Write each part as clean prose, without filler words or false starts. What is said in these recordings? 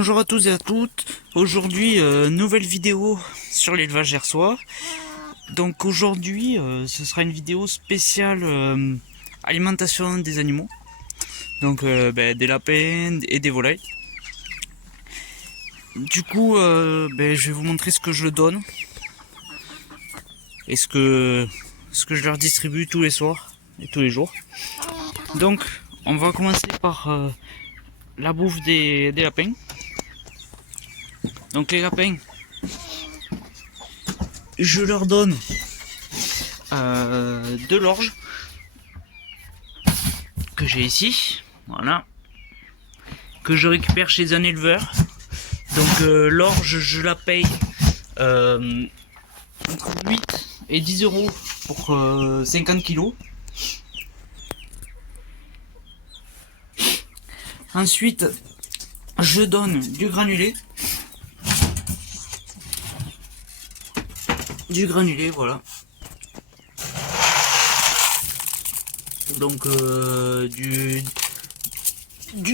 Bonjour à tous et à toutes. Aujourd'hui, nouvelle vidéo sur l'élevage hersois. Donc aujourd'hui, ce sera une vidéo spéciale alimentation des animaux. Donc des lapins et des volailles. Du coup, je vais vous montrer ce que je donne et ce que je leur distribue tous les soirs et tous les jours. Donc, on va commencer par la bouffe des lapins. Donc les lapins, je leur donne de l'orge que j'ai ici, voilà, que je récupère chez un éleveur. Donc l'orge, je la paye entre 8 et 10 euros pour 50 kilos. Ensuite, je donne du granulé. Voilà. Donc du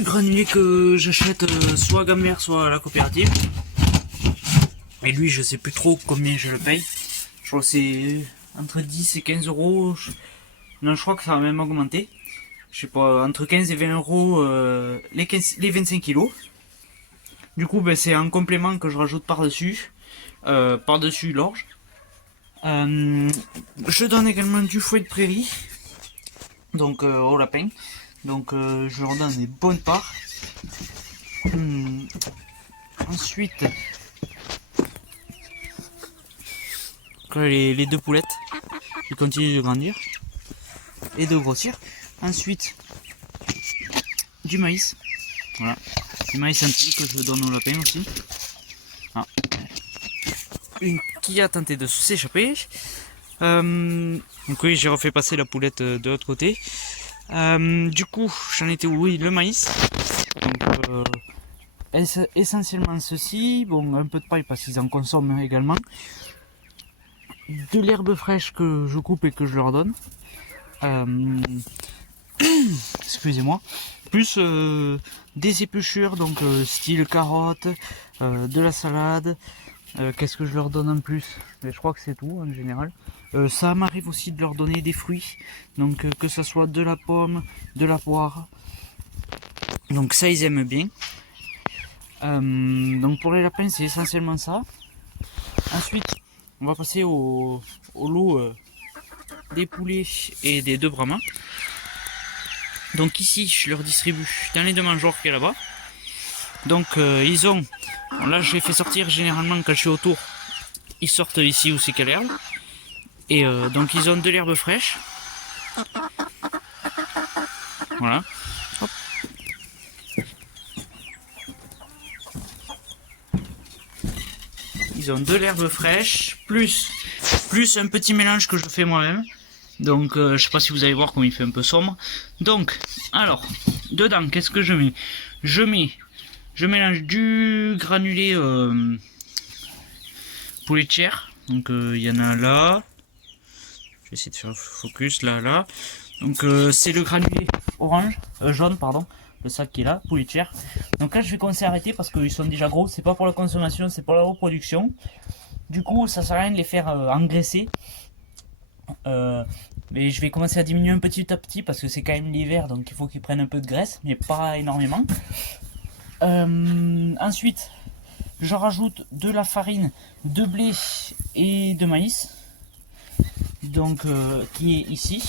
granulé que j'achète soit à Gamère, soit à la coopérative. Et lui, je sais plus trop combien je le paye. Je crois que c'est entre 10 et 15 euros. Non, je crois que ça va même augmenter. Je sais pas, entre 15 et 20 euros les 25 kilos. Du coup, c'est un complément que je rajoute par-dessus. Par-dessus l'orge. Je donne également du fouet de prairie. Donc au lapin. Donc je leur donne des bonnes parts. Ensuite, les deux poulettes qui continuent de grandir et de grossir. Ensuite, du maïs. Voilà. Du maïs entier que je donne au lapin aussi. Ah. Une qui a tenté de s'échapper. Donc oui, j'ai refait passer la poulette de l'autre côté. Du coup, j'en étais où? Oui, le maïs. Donc, essentiellement ceci. Bon, un peu de paille parce qu'ils en consomment également. De l'herbe fraîche que je coupe et que je leur donne. Excusez-moi. Plus des épluchures, donc style carottes, de la salade. Qu'est-ce que je leur donne en plus? Je crois que c'est tout en général. Ça m'arrive aussi de leur donner des fruits, donc que ce soit de la pomme, de la poire. Donc ça ils aiment bien. Donc pour les lapins c'est essentiellement ça. Ensuite on va passer au lot des poulets et des deux brahmas. Donc ici je leur distribue dans les deux mangeoires qu'il y a là-bas. Donc ils ont, bon, là je les fais sortir généralement quand je suis autour, ils sortent ici où c'est qu'il y a l'herbe. Et donc ils ont de l'herbe fraîche. Voilà. Hop. Ils ont de l'herbe fraîche, plus un petit mélange que je fais moi-même. Donc je sais pas si vous allez voir comme il fait un peu sombre. Donc, alors, dedans, qu'est-ce que je mets? Je mélange du granulé poulet de chair. Donc il y en a là. Je vais essayer de faire focus là. Donc c'est le granulé orange, jaune pardon, le sac qui est là, poulet de chair. Donc là je vais commencer à arrêter parce qu'ils sont déjà gros, c'est pas pour la consommation, c'est pour la reproduction. Du coup ça sert à rien de les faire engraisser. Mais je vais commencer à diminuer un petit à petit parce que c'est quand même l'hiver, donc il faut qu'ils prennent un peu de graisse, mais pas énormément. Ensuite je rajoute de la farine de blé et de maïs. Donc qui est ici,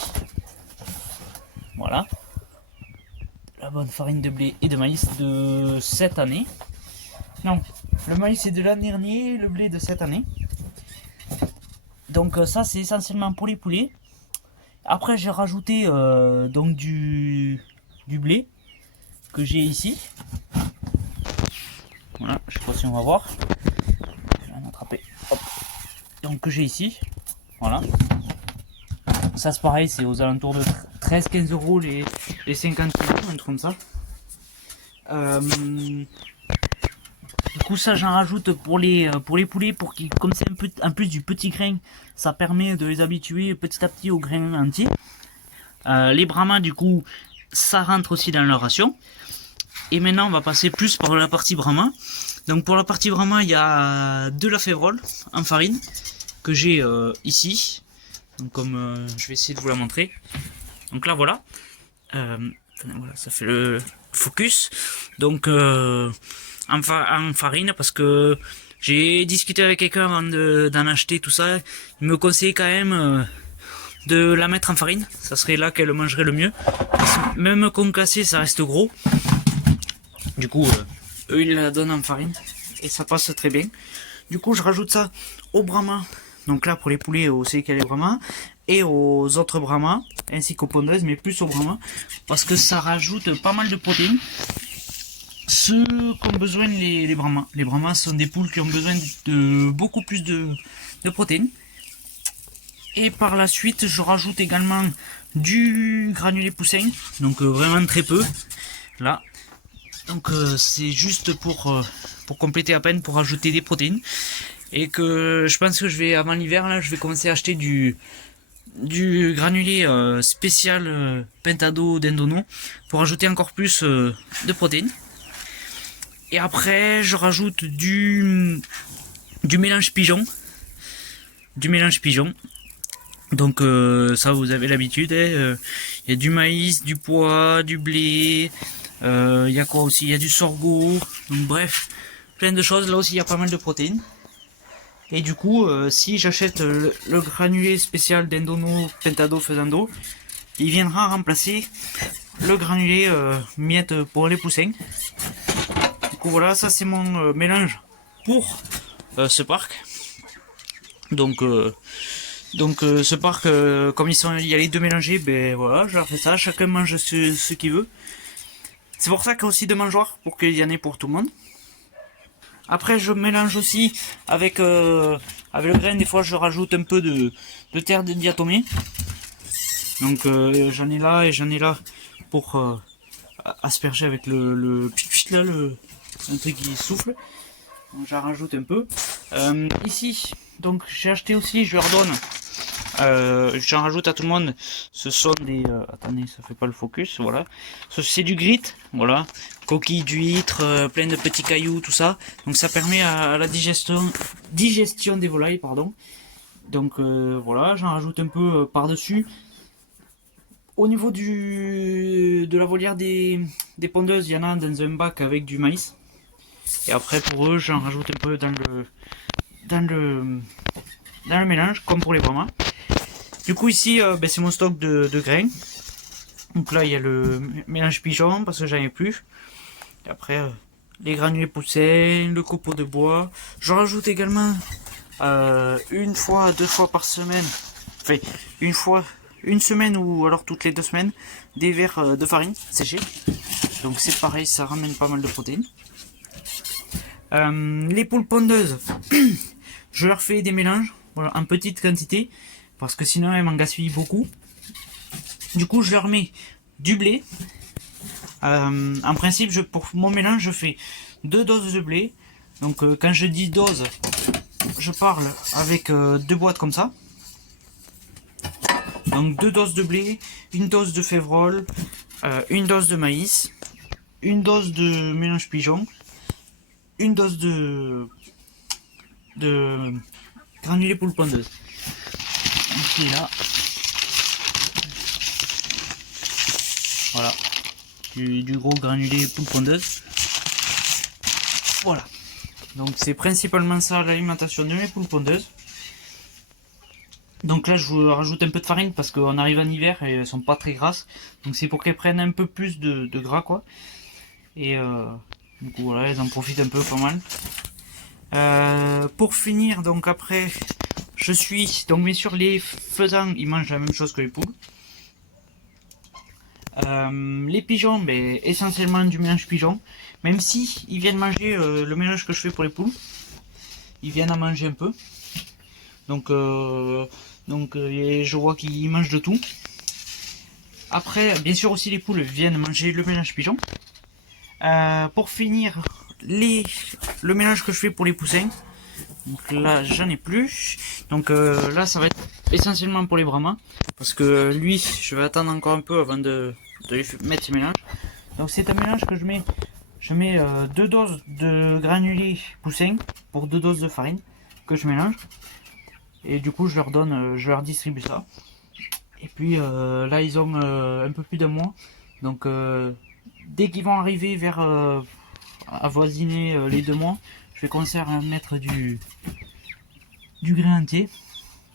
voilà, la bonne farine de blé et de maïs de cette année. Non, le maïs est de l'année dernière, le blé de cette année. Donc ça c'est essentiellement pour les poulets. Après j'ai rajouté donc du blé que j'ai ici. Voilà, je sais pas si on va voir. Je vais m'attraper. Hop. Donc que j'ai ici, voilà. Ça c'est pareil, c'est aux alentours de 13-15 euros les 50 kilos, un truc comme ça. Du coup ça j'en rajoute pour les poulets, pour qu'ils, comme c'est un plus du petit grain, ça permet de les habituer petit à petit au grain entier. Les brahmas du coup ça rentre aussi dans leur ration. Et maintenant on va passer plus par la partie Brahma. Donc pour la partie Brahma, il y a de la févrole en farine que j'ai ici. Donc comme je vais essayer de vous la montrer. Donc là voilà. Voilà, ça fait le focus. Donc en farine, parce que j'ai discuté avec quelqu'un avant d'en acheter tout ça. Il me conseillait quand même de la mettre en farine. Ça serait là qu'elle mangerait le mieux. Même concassé, ça reste gros. Du coup, eux ils la donnent en farine et ça passe très bien. Du coup, je rajoute ça au Brahma. Donc là, pour les poulets, au sécal et Brahma, et aux autres Brahma, ainsi qu'aux pondeuses, mais plus au Brahma, parce que ça rajoute pas mal de protéines. Ceux qu'ont besoin les Brahma. Les Brahma sont des poules qui ont besoin de beaucoup plus de protéines. Et par la suite, je rajoute également du granulé poussin, donc vraiment très peu. Là, donc c'est juste pour compléter à peine, pour ajouter des protéines. Et que je pense que je vais, avant l'hiver, là, je vais commencer à acheter du granulé spécial Pentado d'Endono pour ajouter encore plus de protéines. Et après, je rajoute du mélange pigeon. Du mélange pigeon. Donc ça, vous avez l'habitude. Il y a du maïs, du pois, du blé. Il y a quoi aussi? Il y a du sorgho. Donc bref, plein de choses. Là aussi, il y a pas mal de protéines. Et du coup, si j'achète le granulé spécial d'Endono Pentado Fezando, il viendra remplacer le granulé miette pour les poussins. Du coup voilà, ça c'est mon mélange pour ce parc. Donc ce parc, comme il y a les deux mélangés, ben voilà, je leur fais ça, chacun mange ce qu'il veut. C'est pour ça qu'il y a aussi deux mangeoires, pour qu'il y en ait pour tout le monde. Après je mélange aussi avec le grain, des fois je rajoute un peu de terre de diatomée. Donc j'en ai là et j'en ai là pour asperger avec le pit là, un truc qui souffle. Donc j'en rajoute un peu. Ici, donc j'ai acheté aussi, je leur donne. J'en rajoute à tout le monde. Ce sont des. Attendez, ça fait pas le focus, voilà. C'est du grit, voilà. Coquilles d'huîtres, plein de petits cailloux, tout ça. Donc ça permet à la digestion des volailles, pardon. Donc voilà, j'en rajoute un peu par-dessus. Au niveau de la volière des pondeuses, il y en a dans un bac avec du maïs. Et après pour eux, j'en rajoute un peu dans le mélange, comme pour les Brahma. Du coup ici, c'est mon stock de grains. Donc là il y a le mélange pigeon parce que j'en ai plus. Et après les granulés poussins, le copeau de bois. Je rajoute également une fois, 2 fois par semaine. Enfin une semaine ou alors toutes les 2 semaines, des verres de farine séchée. Donc c'est pareil, ça ramène pas mal de protéines. Les poules pondeuses, je leur fais des mélanges, voilà, en petite quantité, parce que sinon elles m'en gaspillent beaucoup. Du coup je leur mets du blé. En principe, pour mon mélange, je fais 2 doses de blé. Donc quand je dis dose, je parle avec 2 boîtes comme ça. Donc 2 doses de blé, une dose de févrole, une dose de maïs, une dose de mélange pigeon, une dose de granulé poule pondeuse. Donc là, voilà, du gros granulé poule pondeuse. Voilà. Donc c'est principalement ça l'alimentation de mes poules pondeuses. Donc là je vous rajoute un peu de farine parce qu'on arrive en hiver et elles sont pas très grasses. Donc c'est pour qu'elles prennent un peu plus de gras quoi. Et du coup voilà, elles en profitent un peu pas mal. Pour finir, donc après je suis, donc bien sûr les faisans ils mangent la même chose que les poules. Les pigeons, essentiellement du mélange pigeon. Même si ils viennent manger le mélange que je fais pour les poules, ils viennent en manger un peu. Donc je vois qu'ils mangent de tout. Après, bien sûr aussi les poules viennent manger le mélange pigeon. Pour finir, le mélange que je fais pour les poussins. Donc là, j'en ai plus. Donc là, ça va être essentiellement pour les Brahma. Parce que lui, je vais attendre encore un peu avant de lui mettre ce mélange. Donc c'est un mélange que je mets je mets 2 doses de granulés poussin pour 2 doses de farine que je mélange. Et du coup, je leur donne, je leur distribue ça. Et puis là, ils ont un peu plus d'un mois. Donc, dès qu'ils vont arriver vers avoisiner les 2 mois, je vais commencer à mettre du grain entier,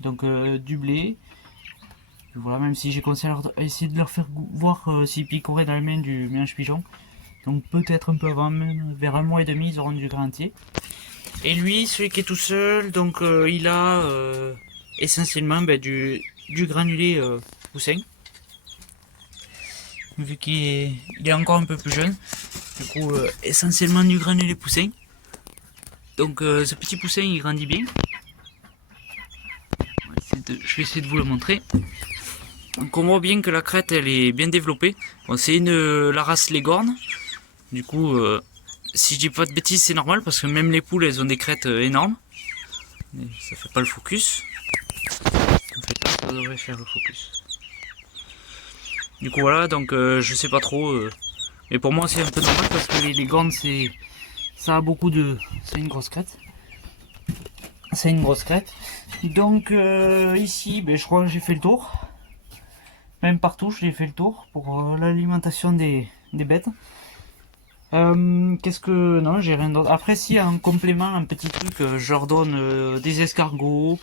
donc du blé. Et voilà, même si j'ai commencé à essayer de leur faire voir s'ils picoraient dans les mains du mélange pigeon. Donc peut-être un peu avant, même vers 1 mois et demi, ils auront du grain entier. Et lui, celui qui est tout seul, donc il a essentiellement du granulé poussin. Vu qu'il est encore un peu plus jeune. Du coup, essentiellement du granulé poussin. Donc ce petit poussin, il grandit bien. Je vais essayer de vous le montrer. Donc on voit bien que la crête, elle est bien développée. Bon, c'est la race Leghorn. Du coup, si je dis pas de bêtises, c'est normal parce que même les poules, elles ont des crêtes énormes. Mais ça fait pas le focus. En fait, là, ça devrait faire le focus. Du coup, voilà, donc je sais pas trop. Mais pour moi, c'est un peu normal parce que les cornes, ça a beaucoup de. C'est une grosse crête. C'est une grosse crête. Donc, ici, ben, je crois que j'ai fait le tour. Même partout, j'ai fait le tour pour l'alimentation des bêtes. Qu'est-ce que... Non, j'ai rien d'autre. Après, si, en complément, un petit truc, je leur donne des escargots.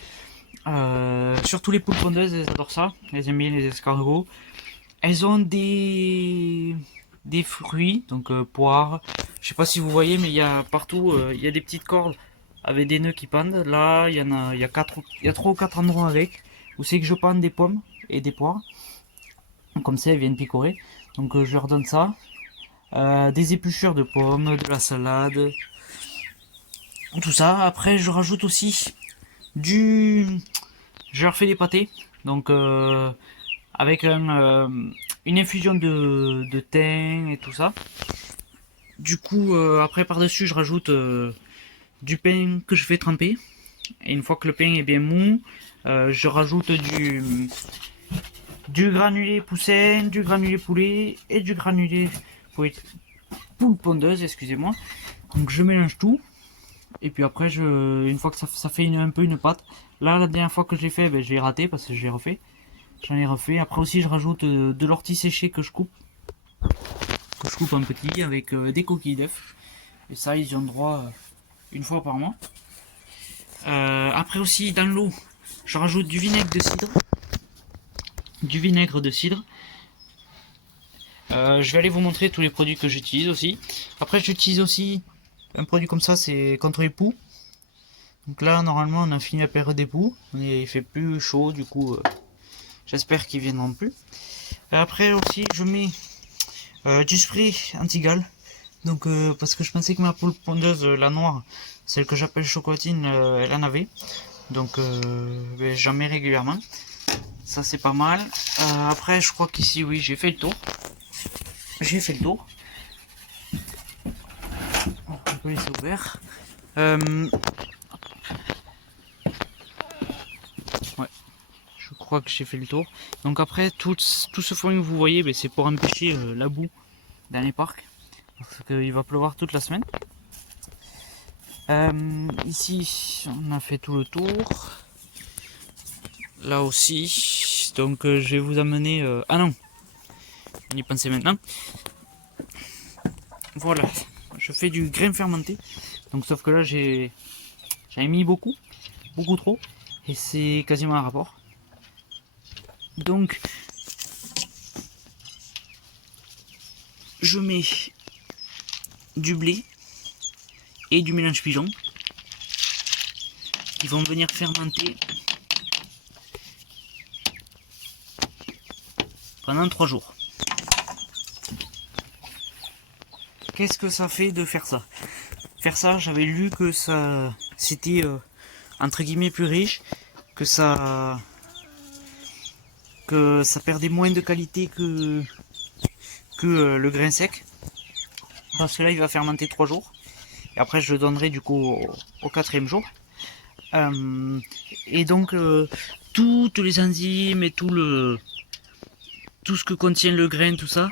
Surtout les poules pondeuses, elles adorent ça. Elles aiment bien les escargots. Elles ont des fruits, donc poires. Je sais pas si vous voyez, mais il y a partout, il y a des petites cordes avec des nœuds qui pendent. Là, il y en a, il y a 3 ou 4 endroits avec où c'est que je pends des pommes et des poires. Comme ça, elles viennent picorer. Donc je leur donne ça. Des épluchures de pommes, de la salade, tout ça. Après, je rajoute aussi je leur fais des pâtés, donc avec une infusion de thym et tout ça. Du coup, après par-dessus, je rajoute du pain que je fais tremper. Et une fois que le pain est bien mou, je rajoute du granulé poussin, du granulé poulet et du granulé poule pondeuse, excusez-moi. Donc je mélange tout. Et puis après, une fois que ça fait un peu une pâte, là la dernière fois que je l'ai fait, ben, je l'ai raté parce que je l'ai refait. J'en ai refait. Après aussi, je rajoute de l'ortie séchée que je coupe en petit avec des coquilles d'œufs. Et ça, ils ont droit une fois par mois. Après aussi, dans l'eau, je rajoute du vinaigre de cidre. Du vinaigre de cidre. Je vais aller vous montrer tous les produits que j'utilise aussi. Après, j'utilise aussi un produit comme ça, c'est contre les poux. Donc là, normalement, on a fini la période des poux. Il fait plus chaud, du coup, j'espère qu'ils viendront plus. Après aussi, je mets du spray anti-gale. Donc, parce que je pensais que ma poule pondeuse, la noire, celle que j'appelle chocolatine, elle en avait. Donc, ben, j'en mets régulièrement. Ça, c'est pas mal. Après, je crois qu'ici, oui, j'ai fait le tour. J'ai fait le tour. On peut laisser ouvert. Ouais, je crois que j'ai fait le tour. Donc après, tout ce foin que vous voyez, ben, c'est pour empêcher la boue dans les parcs. Parce qu'il va pleuvoir toute la semaine. Ici, on a fait tout le tour. Là aussi. Donc je vais vous amener... Ah non, on y pensait maintenant. Voilà, je fais du grain fermenté. Donc sauf que là, j'avais mis beaucoup trop. Et c'est quasiment un rapport. Donc, je mets du blé et du mélange pigeon qui vont venir fermenter pendant 3 jours. Qu'est-ce que ça fait de faire ça? Faire ça, j'avais lu que ça c'était entre guillemets plus riche, que ça perdait moins de qualité que le grain sec. Parce que là, il va fermenter 3 jours. Et après, je le donnerai du coup au 4e jour. Et donc, toutes les enzymes et tout ce que contient le grain, tout ça,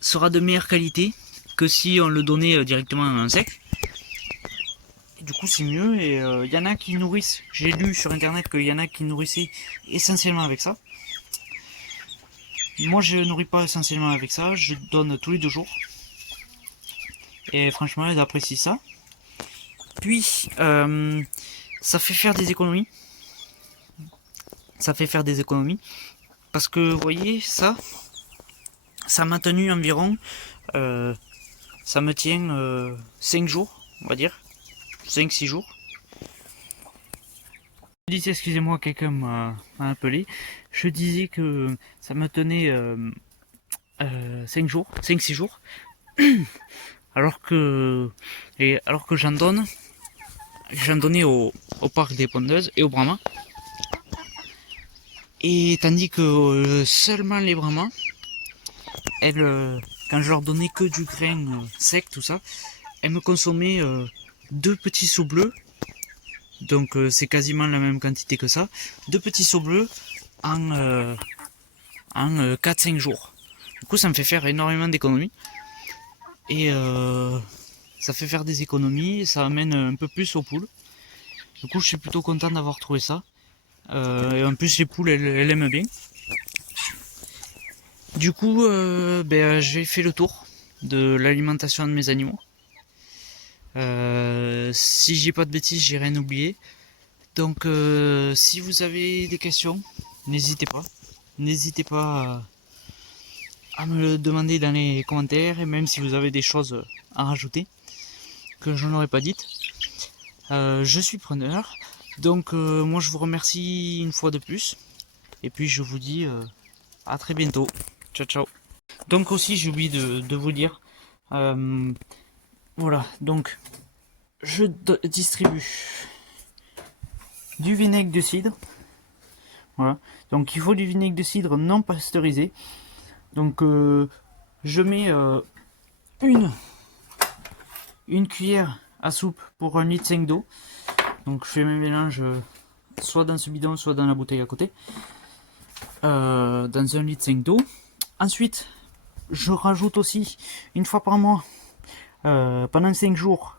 sera de meilleure qualité. que si on le donnait directement en sec. Et du coup c'est mieux et il y en a qui nourrissent, j'ai lu sur internet qu'il y en a qui nourrissaient essentiellement avec ça. Moi je nourris pas essentiellement avec ça, je donne tous les 2 jours. Et franchement ils apprécient ça. Puis ça fait faire des économies. Ça fait faire des économies. Parce que vous voyez ça m'a tenu environ ça me tient 5 jours, on va dire. 5-6 jours. Je disais, excusez-moi, quelqu'un m'a appelé. Je disais que ça me tenait 5 jours, 5-6 jours. alors que j'en donnais au parc des Pondeuses et au Brahma. Et tandis que seulement les Brahmas, elles, quand je leur donnais que du grain sec, tout ça, elles me consommaient 2 petits seaux bleus. Donc c'est quasiment la même quantité que ça. 2 petits seaux bleus en 4-5 jours. Du coup ça me fait faire énormément d'économies. Et ça fait faire des économies, ça amène un peu plus aux poules. Du coup je suis plutôt content d'avoir trouvé ça. Et en plus les poules elles aiment bien. Du coup j'ai fait le tour de l'alimentation de mes animaux. Si j'ai pas de bêtises, j'ai rien oublié. Donc si vous avez des questions, n'hésitez pas. N'hésitez pas à me le demander dans les commentaires, et même si vous avez des choses à rajouter que je n'aurais pas dites. Je suis preneur. Donc moi je vous remercie une fois de plus. Et puis je vous dis à très bientôt. Ciao ciao. Donc aussi j'ai oublié de vous dire. Voilà, donc je distribue du vinaigre de cidre. Voilà, donc il faut du vinaigre de cidre non pasteurisé. Donc je mets une cuillère à soupe pour 1,5 litre d'eau. Donc je fais mes mélanges soit dans ce bidon, soit dans la bouteille à côté. Dans 1,5 litre d'eau. Ensuite, je rajoute aussi une fois par mois, pendant 5 jours,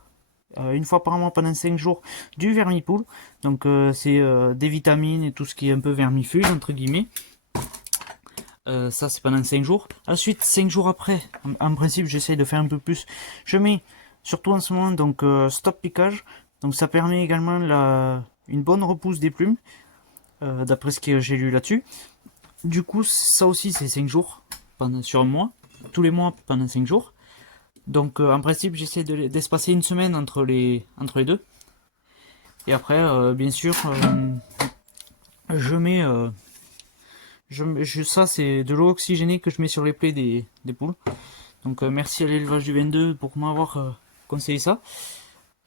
une fois par mois pendant 5 jours, du vermipoule. Donc c'est des vitamines et tout ce qui est un peu vermifuge entre guillemets. Ça c'est pendant 5 jours. Ensuite 5 jours après, en principe j'essaye de faire un peu plus. Je mets surtout en ce moment donc stop piquage. Donc ça permet également une bonne repousse des plumes, d'après ce que j'ai lu là-dessus. Du coup ça aussi c'est 5 jours sur un mois, tous les mois pendant 5 jours. Donc en principe j'essaie d'espacer une semaine entre les deux. Et après bien sûr je mets ça c'est de l'eau oxygénée que je mets sur les plaies des poules. Donc merci à l'élevage du 22 pour m'avoir conseillé ça.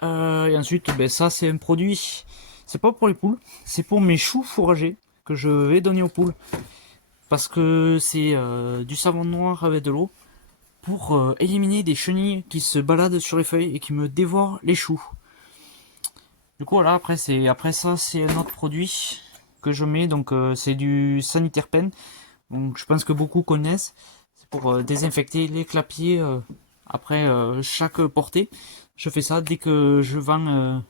Et ensuite ça c'est un produit, c'est pas pour les poules, c'est pour mes choux fourragers que je vais donner aux poules. Parce que c'est du savon noir avec de l'eau pour éliminer des chenilles qui se baladent sur les feuilles et qui me dévorent les choux. Du coup voilà, après ça c'est un autre produit que je mets, donc c'est du Sanitaire Pen. Donc je pense que beaucoup connaissent. C'est pour désinfecter les clapiers après chaque portée. Je fais ça dès que je vends,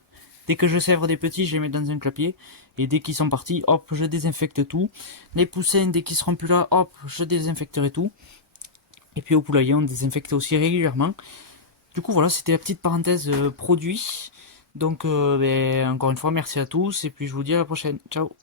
dès que je sèvre des petits, je les mets dans un clapier. Et dès qu'ils sont partis, hop, je désinfecte tout. Les poussins, dès qu'ils seront plus là, hop, je désinfecterai tout. Et puis au poulailler, on désinfecte aussi régulièrement. Du coup voilà, c'était la petite parenthèse produit. Donc encore une fois, merci à tous. Et puis je vous dis à la prochaine. Ciao.